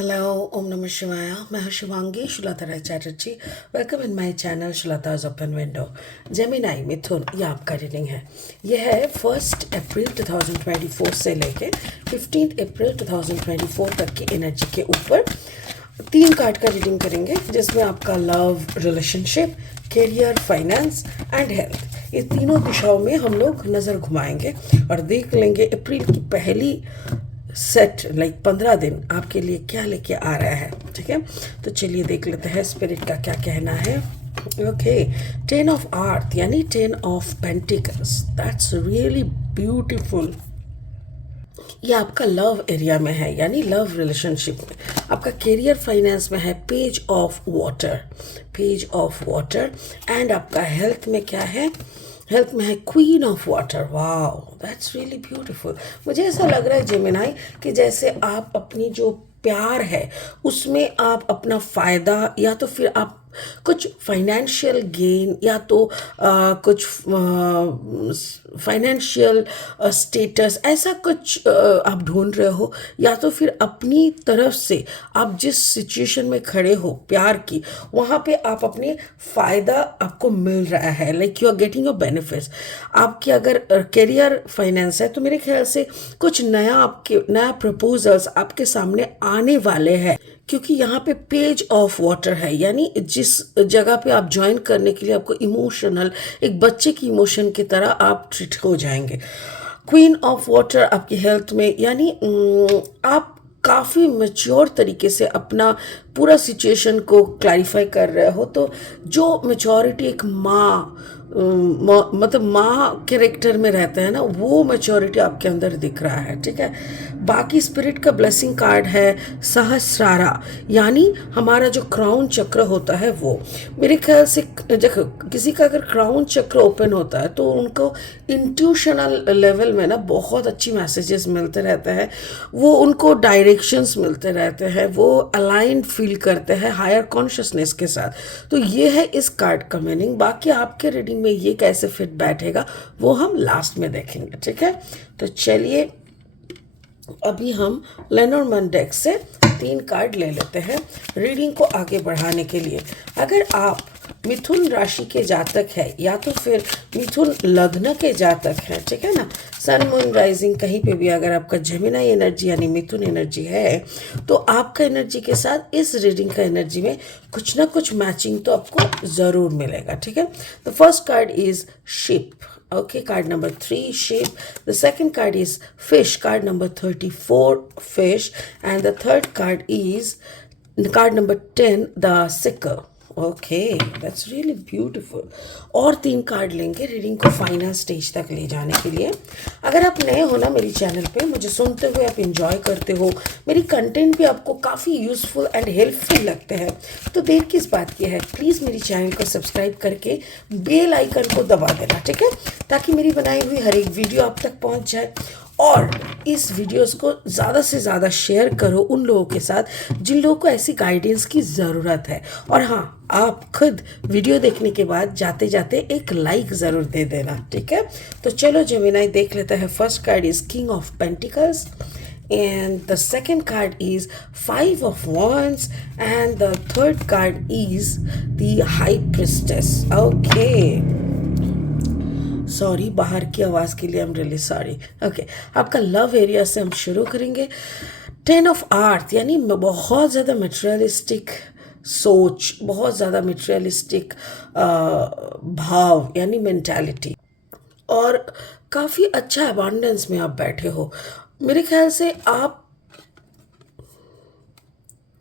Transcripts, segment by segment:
Hello, Om Namah Shivaya. मैं हूँ Shivangi Shulata Chatterjee. Welcome in my channel Shulata's open window. Gemini Mithun ये आपका रीडिंग है. ये है 1 अप्रैल 2024 से लेके 15 अप्रैल 2024 तक की एनर्जी के ऊपर 3 कार्ड का रीडिंग करेंगे, जिसमें आपका love, relationship, career, finance and health, ये तीनों दिशाओं में हम लोग नज़र घुमाएंगे और देख लेंगे अप्रैल की पहली सेट 15 दिन आपके लिए क्या लेके आ रहा है. ठीक है, तो चलिए देख लेते हैं स्पिरिट का क्या कहना है. ओके, 10 ऑफ आर्थ यानी 10 of pentacles, that's really beautiful. ये आपका लव एरिया में है, यानी लव रिलेशनशिप में. आपका करियर फाइनेंस में है page of water, page of water. And आपका हेल्थ में क्या है? हेल्थ में है queen of water. Wow, that's really beautiful. मुझे ऐसा लग रहा है जेमिनाई कि जैसे आप अपनी जो प्यार है उसमें आप अपना फ़ायदा, या तो फिर आप कुछ फाइनेंशियल गेन, या तो कुछ फाइनेंशियल स्टेटस, ऐसा कुछ आप ढूंढ रहे हो, या तो फिर अपनी तरफ से आप जिस सिचुएशन में खड़े हो प्यार की, वहाँ पे आप अपने फ़ायदा आपको मिल रहा है, like you are getting your benefits. आपकी अगर करियर फाइनेंस है तो मेरे ख्याल से कुछ नया प्रपोजल्स आपके सामने आने वाले हैं, क्योंकि यहाँ पे पेज ऑफ वाटर है, यानी जिस जगह पे आप ज्वाइन करने के लिए आपको इमोशनल, एक बच्चे की इमोशन की तरह आप ट्रीट हो जाएंगे. क्वीन ऑफ वाटर आपकी हेल्थ में, यानी आप काफ़ी मैच्योर तरीके से अपना पूरा सिचुएशन को क्लैरिफाई कर रहे हो. तो जो मैच्योरिटी एक मतलब माँ कैरेक्टर में रहता है ना, वो मैच्योरिटी आपके अंदर दिख रहा है. ठीक है, बाकी स्पिरिट का ब्लेसिंग कार्ड है सहस्रारा, यानी हमारा जो क्राउन चक्र होता है वो. मेरे ख्याल से देखो, किसी का अगर क्राउन चक्र ओपन होता है तो उनको इंट्यूशनल लेवल में ना बहुत अच्छी मैसेजेस मिलते रहते हैं, वो उनको डायरेक्शंस मिलते रहते हैं, वो अलाइंड फील करते हैं हायर कॉन्शियसनेस के साथ. तो ये है इस कार्ड का मीनिंग. बाकी आपके रीडिंग में ये कैसे फिट बैठेगा वो हम लास्ट में देखेंगे. ठीक है, तो चलिए अभी हम लेनोर्मैंड डेक से 3 कार्ड ले लेते हैं रीडिंग को आगे बढ़ाने के लिए. अगर आप मिथुन राशि के जातक है, या तो फिर मिथुन लग्न के जातक हैं, ठीक है ना, सन मून राइजिंग कहीं पे भी अगर आपका जेमिनाई एनर्जी यानी मिथुन एनर्जी है, तो आपका एनर्जी के साथ इस रीडिंग का एनर्जी में कुछ ना कुछ मैचिंग तो आपको ज़रूर मिलेगा. ठीक है, the first card is ship. Okay, card number 3, sheep. The second card is fish, card number 34, fish. And the third card is card number 10, the sickle. Okay, that's really beautiful. और 3 card लेंगे reading को final stage तक ले जाने के लिए. अगर आप नए हो ना मेरी चैनल पे, मुझे सुनते हुए आप इंजॉय करते हो, मेरी कंटेंट भी आपको काफ़ी यूज़फुल एंड हेल्पफुल लगते हैं, तो देर किस बात की है, प्लीज़ मेरी चैनल को सब्सक्राइब करके बेल आइकन को दबा देना. ठीक है, ताकि मेरी बनाई हुई हर एक वीडियो आप तक पहुंच जाए. और इस वीडियोस को ज़्यादा से ज़्यादा शेयर करो उन लोगों के साथ जिन लोगों को ऐसी गाइडेंस की ज़रूरत है. और हाँ, आप खुद वीडियो देखने के बाद जाते जाते एक लाइक ज़रूर दे देना. ठीक है, तो चलो जेमिनाई देख लेते हैं. First card is king of pentacles, and the second card is 5 of wands, and the third card is the high priestess. Okay, sorry बाहर की आवाज़ के लिए, I am really sorry. Okay, आपका लव एरिया से हम शुरू करेंगे. 10 ऑफ आर्थ यानी बहुत ज़्यादा मटेरियलिस्टिक सोच, बहुत ज़्यादा मटेरियलिस्टिक भाव यानी मेंटालिटी, और काफ़ी अच्छा अबांडेंस में आप बैठे हो. मेरे ख्याल से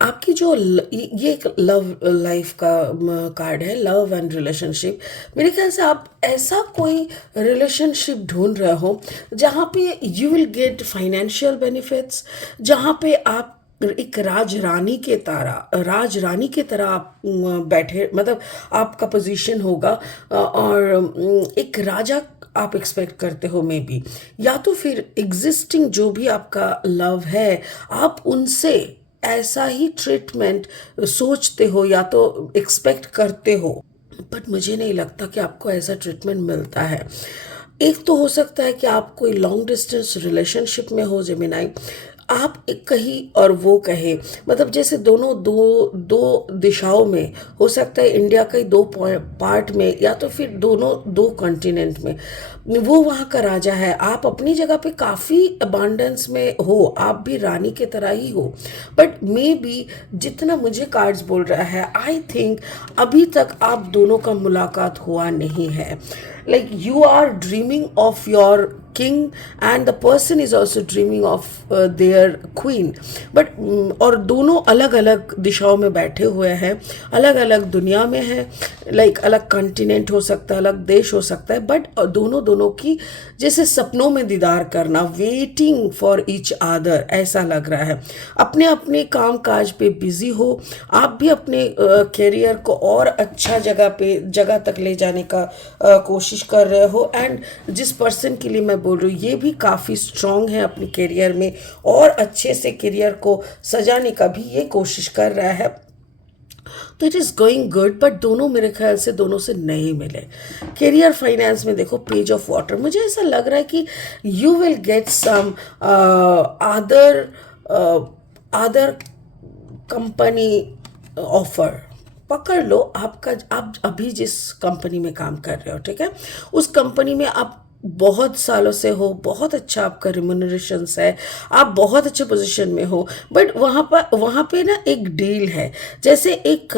आपकी जो ये एक लव लाइफ का कार्ड है, लव एंड रिलेशनशिप. मेरे ख्याल से आप ऐसा कोई रिलेशनशिप ढूंढ रहे हो जहाँ पे you will get financial benefits, जहाँ पे आप एक राजरानी के तरह आप बैठे, मतलब आपका पोजीशन होगा, और एक राजा आप एक्सपेक्ट करते हो मे बी, या तो फिर एग्जिस्टिंग जो भी आपका लव है आप उनसे ऐसा ही ट्रीटमेंट सोचते हो या तो एक्सपेक्ट करते हो. बट मुझे नहीं लगता कि आपको ऐसा ट्रीटमेंट मिलता है. एक तो हो सकता है कि आप कोई लॉन्ग डिस्टेंस रिलेशनशिप में हो जेमिनाई, आप एक कहीं और वो कहे, मतलब जैसे दोनों दो दो दिशाओं में हो सकता है, इंडिया के दो पार्ट में, या तो फिर दोनों दो कॉन्टिनेंट में, वो वहाँ का राजा है। आप अपनी जगह पे काफ़ी अबांडेंस में हो, आप भी रानी के तरह ही हो, बट मे बी जितना मुझे कार्ड्स बोल रहा है, आई थिंक अभी तक आप दोनों का मुलाकात हुआ नहीं है। Like you are dreaming of your king and the person is also dreaming of their queen, but और दोनों अलग अलग दिशाओं में बैठे हुए हैं, अलग अलग दुनिया में है, लाइक अलग कॉन्टिनेंट हो सकता है, अलग देश हो सकता है, बट दोनों दोनों की जैसे सपनों में दीदार करना, वेटिंग फॉर ईच अदर, ऐसा लग रहा है। अपने अपने काम काज पे बिजी हो, आप भी अपने करियर को और अच्छा जगह तक ले जाने का कोशिश कर रहे हो, एंड जिस पर्सन के लिए मैं बोल रही हूँ ये भी काफ़ी स्ट्रांग है अपने करियर में, और अच्छे से करियर को सजाने का भी ये कोशिश कर रहा है। तो it is going good, but दोनों मेरे ख्याल से दोनों से नहीं मिले। करियर फाइनेंस में देखो पेज ऑफ वाटर, मुझे ऐसा लग रहा है कि you will get some other other company offer. पकड़ लो, आप अभी जिस कंपनी में काम कर रहे हो, ठीक है, उस कंपनी में आप बहुत सालों से हो, बहुत अच्छा आपका रिम्यूनरेशंस है, आप बहुत अच्छे पोजीशन में हो, बट वहाँ पे ना एक डील है, जैसे एक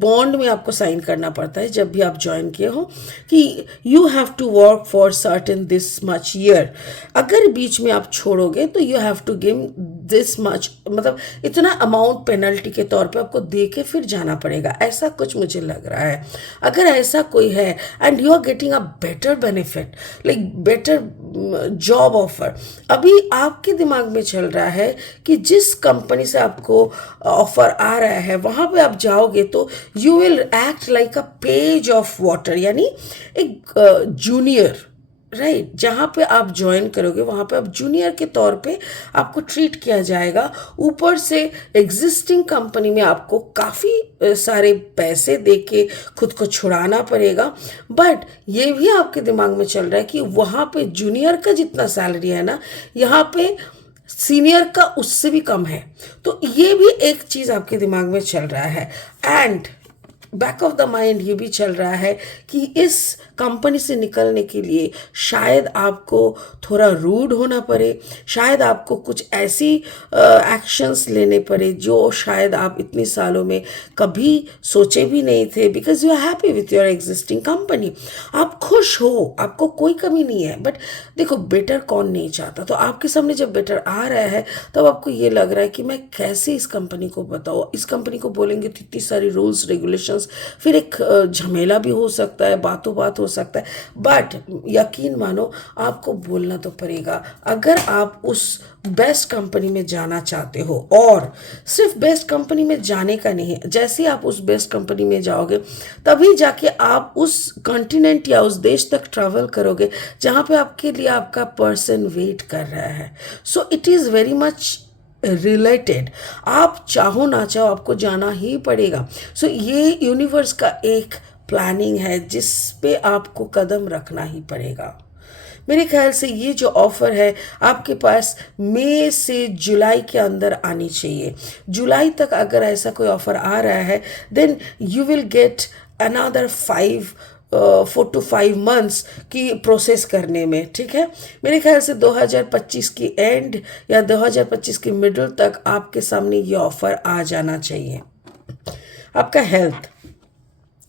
बॉन्ड में आपको साइन करना पड़ता है जब भी आप ज्वाइन किए हो, कि you have to work for certain this much year. अगर बीच में आप छोड़ोगे तो you have to give this much, मतलब इतना अमाउंट पेनल्टी के तौर पे आपको दे के फिर जाना पड़ेगा, ऐसा कुछ मुझे लग रहा है। अगर ऐसा कोई है and you are getting a better benefit, like better job offer, अभी आपके दिमाग में चल रहा है कि जिस कंपनी से आपको ऑफर आ रहा है वहाँ पे आप जाओगे तो you will act like a page of water, यानी एक जूनियर, राइट, जहाँ पे आप ज्वाइन करोगे वहाँ पे आप जूनियर के तौर पे आपको ट्रीट किया जाएगा। ऊपर से एग्जिस्टिंग कंपनी में आपको काफ़ी सारे पैसे दे के खुद को छुड़ाना पड़ेगा, बट ये भी आपके दिमाग में चल रहा है कि वहाँ पे जूनियर का जितना सैलरी है ना, यहाँ पे सीनियर का उससे भी कम है। तो ये भी एक चीज़ आपके दिमाग में चल रहा है, and back of the mind ये भी चल रहा है कि इस कंपनी से निकलने के लिए शायद आपको थोड़ा रूड होना पड़े, शायद आपको कुछ ऐसी एक्शंस लेने पड़े जो शायद आप इतने सालों में कभी सोचे भी नहीं थे, because you are happy with your existing company, आप खुश हो, आपको कोई कमी नहीं है। बट देखो, बेटर कौन नहीं चाहता, तो आपके सामने जब बेटर आ रहा है तब आपको ये लग रहा है कि मैं कैसे इस कंपनी को बताऊँ, इस कंपनी को बोलेंगे तो इतनी सारी रूल्स रेगुलेशंस, फिर एक झमेला भी हो सकता है, बातों बात हो सकता है, बट यकीन मानो आपको बोलना तो पड़ेगा। अगर आप उस बेस्ट कंपनी में जाना चाहते हो, और सिर्फ बेस्ट कंपनी में जाने का नहीं है, जैसे आप उस बेस्ट कंपनी में जाओगे तभी जाके आप उस कॉन्टिनेंट या उस देश तक ट्रैवल करोगे जहाँ पे आपके लिए आपका पर्सन वेट कर रहा है। So it is very much related, आप चाहो ना चाहो आपको जाना ही पड़ेगा। सो ये यूनिवर्स का एक प्लानिंग है जिस पे आपको कदम रखना ही पड़ेगा। मेरे ख्याल से ये जो ऑफ़र है आपके पास मई से जुलाई के अंदर आनी चाहिए। जुलाई तक अगर ऐसा कोई ऑफ़र आ रहा है then you will get another 4 to 5 months की प्रोसेस करने में, ठीक है। मेरे ख्याल से 2025 की एंड या 2025 की मिडल तक आपके सामने ये ऑफ़र आ जाना चाहिए। आपका हेल्थ,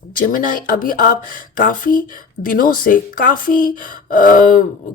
जेमिनाई, अभी आप काफ़ी दिनों से काफ़ी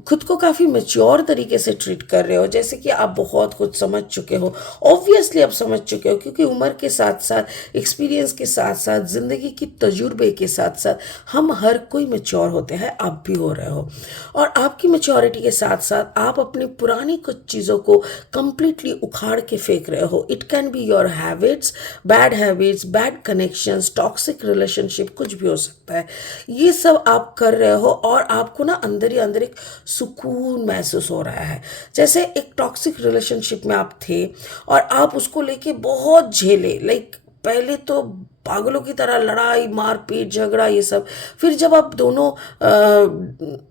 खुद को काफ़ी मैच्योर तरीके से ट्रीट कर रहे हो, जैसे कि आप बहुत कुछ समझ चुके हो। ऑब्वियसली आप समझ चुके हो क्योंकि उम्र के साथ साथ, एक्सपीरियंस के साथ साथ, ज़िंदगी की तजुर्बे के साथ साथ हम हर कोई मैच्योर होते हैं, आप भी हो रहे हो। और आपकी मैच्योरिटी के साथ साथ आप अपनी पुरानी कुछ चीज़ों को कंप्लीटली उखाड़ के फेंक रहे हो। It can be your habits, bad connections, toxic relationship, कुछ भी हो सकता है। ये सब आप कर रहे हो और आपको ना अंदर ही अंदर एक सुकून महसूस हो रहा है। जैसे एक टॉक्सिक रिलेशनशिप में आप थे और आप उसको लेके बहुत झेले, लाइक पहले तो पागलों की तरह लड़ाई मारपीट झगड़ा ये सब। फिर जब आप दोनों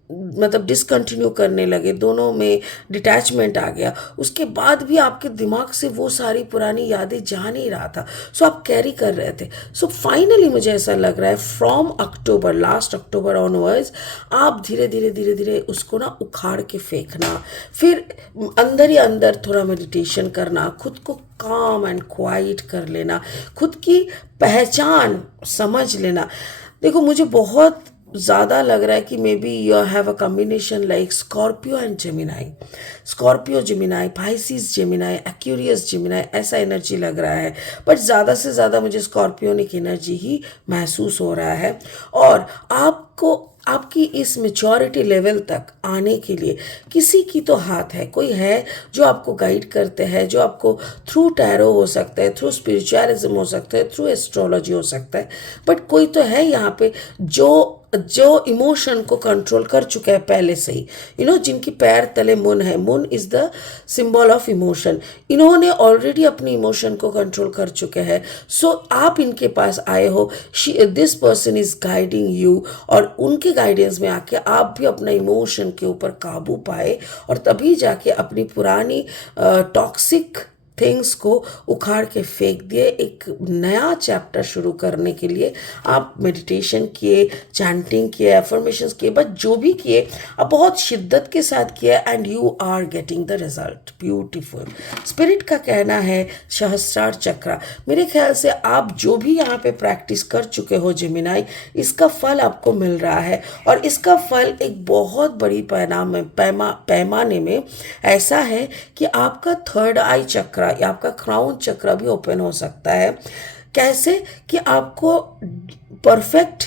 मतलब डिसकंटिन्यू करने लगे, दोनों में डिटैचमेंट आ गया, उसके बाद भी आपके दिमाग से वो सारी पुरानी यादें जा नहीं रहा था, सो आप कैरी कर रहे थे। सो फाइनली मुझे ऐसा लग रहा है from October, last October onwards आप धीरे धीरे धीरे धीरे उसको ना उखाड़ के फेंकना, फिर अंदर ही अंदर थोड़ा मेडिटेशन करना, खुद को काम एंड क्वाइट कर लेना, खुद की पहचान समझ लेना। देखो मुझे बहुत ज़्यादा लग रहा है कि may be you have a combination like Scorpio and Gemini, Scorpio Gemini, Pisces Gemini, Aquarius Gemini, ऐसा एनर्जी लग रहा है। बट ज़्यादा से ज़्यादा मुझे स्कॉर्पियोनिक एनर्जी ही महसूस हो रहा है। और आपको आपकी इस मेच्योरिटी लेवल तक आने के लिए किसी की तो हाथ है, कोई है जो आपको गाइड करते हैं, जो आपको थ्रू टैरो हो सकता है, थ्रू स्पिरिचुअलिज्म हो सकता है, थ्रू एस्ट्रोलॉजी हो सकता है, बट कोई तो है यहाँ पे जो जो इमोशन को कंट्रोल कर चुका है पहले से ही, जिनकी पैर तले मुन है, मुन is the symbol of emotion, इन्होंने ऑलरेडी अपनी इमोशन को कंट्रोल कर चुके हैं। सो आप इनके पास आए हो, this person is guiding you, और उनके गाइडेंस में आके आप भी अपना इमोशन के ऊपर काबू पाए, और तभी जाके अपनी पुरानी टॉक्सिक थिंग्स को उखाड़ के फेंक दिए। एक नया चैप्टर शुरू करने के लिए आप मेडिटेशन किए, चैंटिंग किए, एफर्मेशंस किए, बट जो भी किए आप बहुत शिद्दत के साथ किए, and you are getting the result. Beautiful. Spirit का कहना है सहस्रार चक्र, मेरे ख्याल से आप जो भी यहाँ पे प्रैक्टिस कर चुके हो जेमिनाई, इसका फल आपको मिल रहा है, और इसका फल एक बहुत बड़ी पैमाने में ऐसा है कि आपका थर्ड आई चक्र या आपका क्राउन चक्र भी ओपन हो सकता है। कैसे कि आपको परफेक्ट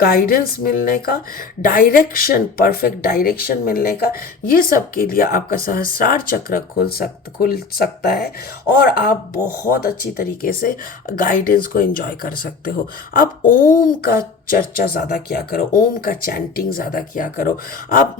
गाइडेंस मिलने का, परफेक्ट डायरेक्शन मिलने का, ये सब के लिए आपका सहस्रार चक्र खुल सकता है, और आप बहुत अच्छी तरीके से गाइडेंस को एंजॉय कर सकते हो। आप ओम का चर्चा ज़्यादा किया करो, ओम का चैंटिंग ज़्यादा किया करो। आप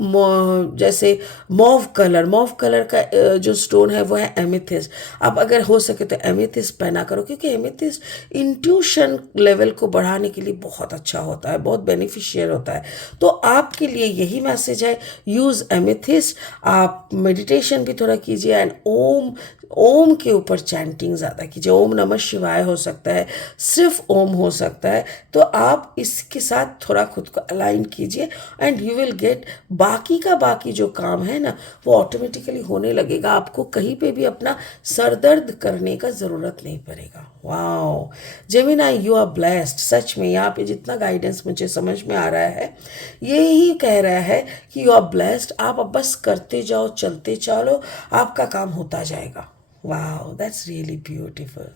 जैसे मॉव कलर का जो स्टोन है वो है एमेथिस्ट, आप अगर हो सके तो एमेथिस्ट पहना करो, क्योंकि एमेथिस्ट इंट्यूशन लेवल को बढ़ाने के लिए बहुत अच्छा होता है, बहुत बेनिफिशियल होता है। तो आपके लिए यही मैसेज है, यूज़ एमेथिस्ट। आप मेडिटेशन भी थोड़ा कीजिए, एंड ओम के ऊपर चैंटिंग ज़्यादा कीजिए। ओम नमः शिवाय हो सकता है, सिर्फ ओम हो सकता है, तो आप इसके साथ थोड़ा खुद को अलाइन कीजिए, एंड यू विल गेट बाकी जो काम है ना वो ऑटोमेटिकली होने लगेगा। आपको कहीं पे भी अपना सरदर्द करने का ज़रूरत नहीं पड़ेगा। Wow Gemini, you are blessed. सच में यहाँ पे जितना गाइडेंस मुझे समझ में आ रहा है, यही कह रहा है कि यू आर ब्लेस्ड। आप अब बस करते जाओ, चलते चलो, आपका काम होता जाएगा। Wow that's really beautiful.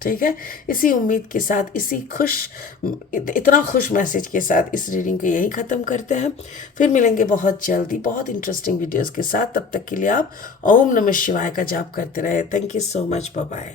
ठीक है, इसी उम्मीद के साथ, इतना खुश मैसेज के साथ इस रीडिंग को यही ख़त्म करते हैं। फिर मिलेंगे बहुत जल्दी बहुत इंटरेस्टिंग वीडियोस के साथ। तब तक के लिए आप ओम नमः शिवाय का जाप करते रहे। Thank you so much, bye bye.